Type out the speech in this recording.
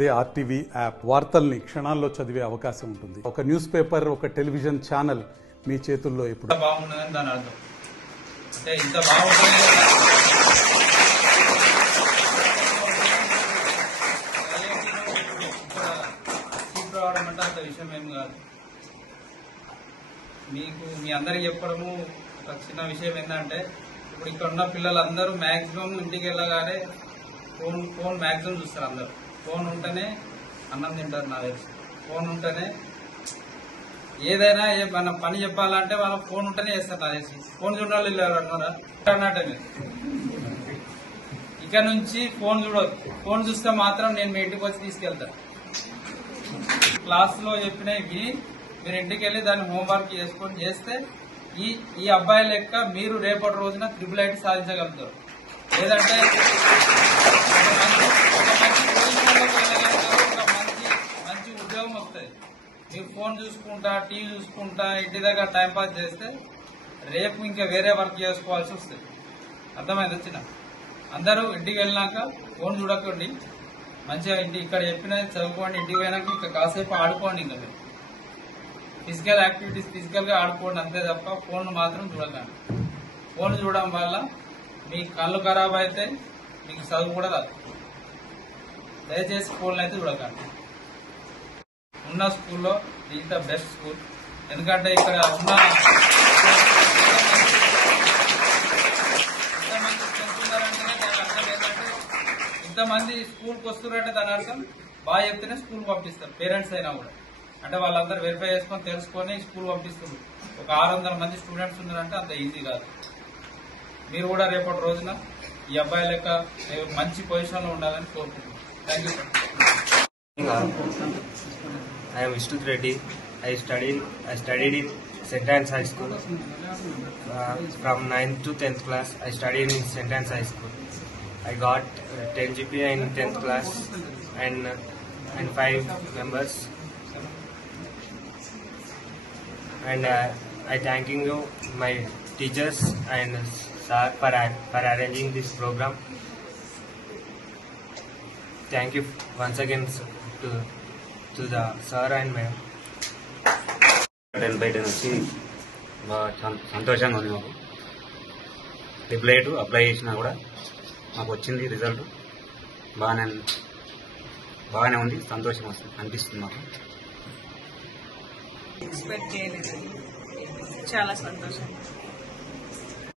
అదే RTV app వార్తల్ని క్షణాల్లో చదివే అవకాశం ఉంటుంది. ఒక న్యూస్ పేపర్, ఒక టెలివిజన్ ఛానల్ మీ చేతుల్లో ఎప్పుడు బాగుండదని దాని అర్థం. అంటే ఇంత బాగుంటుంది రావడం అంటే అంత విషయం ఏం కాదు. మీకు మీ అందరికి చెప్పడము ఒక చిన్న విషయం ఏంటంటే, ఇప్పుడు ఇక్కడ ఉన్న పిల్లలందరూ మ్యాక్సిమం ఇంటికి వెళ్ళగానే ఫోన్ మ్యాక్సిమం చూస్తారు. అందరూ ఫోన్ ఉంటేనే అన్నం తింటారు. నాకు తెలిసి ఫోన్ ఉంటేనే ఏదైనా మన పని చెప్పాలంటే వాళ్ళ ఫోన్ ఉంటేనే చేస్తారు. నాకు తెలిసి ఫోన్ చూడాలి అన్నట్టే మీరు ఇక నుంచి ఫోన్ చూడొద్దు. ఫోన్ చూస్తే మాత్రం నేను మీ ఇంటికి వచ్చి తీసుకెళ్తాను. క్లాస్ లో చెప్పినవి విని మీరు ఇంటికి వెళ్ళి దాన్ని హోంవర్క్ చేసుకొని చేస్తే ఈ అబ్బాయి లెక్క మీరు రేపటి రోజున ట్రిపుల్ ఐటీ సాధించగలుగుతారు. లేదంటే మంచి ఉద్యోగం వస్తుంది. మీరు ఫోన్ చూసుకుంటా, టీవీ చూసుకుంటా, ఇంటి దగ్గర టైంపాస్ చేస్తే రేపు ఇంకా వేరే వర్క్ చేసుకోవాల్సి వస్తుంది. అర్థమైంది వచ్చిన అందరూ ఇంటికి వెళ్ళినాక ఫోన్ చూడకండి. మంచిగా ఇక్కడ చెప్పిన చదువుకోండి. ఇంటికి పోయినాక ఇంకా కాసేపు ఆడుకోండి. ఇంకా మీరు ఫిజికల్ యాక్టివిటీస్ ఫిజికల్ గా ఆడుకోండి అంతే తప్ప ఫోన్ మాత్రం చూడకండి. ఫోన్ చూడడం వల్ల మీ కళ్ళు ఖరాబ్ అయితే మీకు చదువు కూడా రాదు. దయచేసి ఫోన్లు అయితే చూడకండి. ఉన్న స్కూల్లో ఇది ద బెస్ట్ స్కూల్. ఎందుకంటే ఇక్కడ ఉన్న ఇంతమంది స్ట్రెంత్ ఉన్నారంటేనే దాని అర్థం ఏంటంటే, ఇంతమంది స్కూల్కి వస్తున్నారంటే దాని అర్థం బాగా చెప్తేనే స్కూల్ పంపిస్తారు. పేరెంట్స్ అయినా కూడా అంటే వాళ్ళందరూ వెరిఫై చేసుకొని తెలుసుకొని స్కూల్ పంపిస్తారు. ఒక 600 మంది స్టూడెంట్స్ ఉన్నారంటే అంత ఈజీ కాదు. మీరు కూడా రేపటి రోజున ఈ అబ్బాయి లెక్క మంచి పొజిషన్ లో ఉండాలని కోరుకుంటున్నాను. Thank you sir. I am Vishnu Reddy. I studied in St. Anne's High School. From 9th to 10th class, I studied in St. Anne's High School. I got 10 GPA in 10th class and 5 members. And I thanking you, my teachers and sir, for arranging this program. Thank you once again to the sir and madam. 10/10 వచ్చి సంతోషంగా ఉంది. మాకు triple IT apply చేసినా కూడా మాకు వచ్చింది result. బాగానే ఉంది. సంతోషం వస్తుంది అనిపిస్తుంది మాకు. ఎక్స్పెక్ట్ చేయలేదు. చాలా సంతోషం.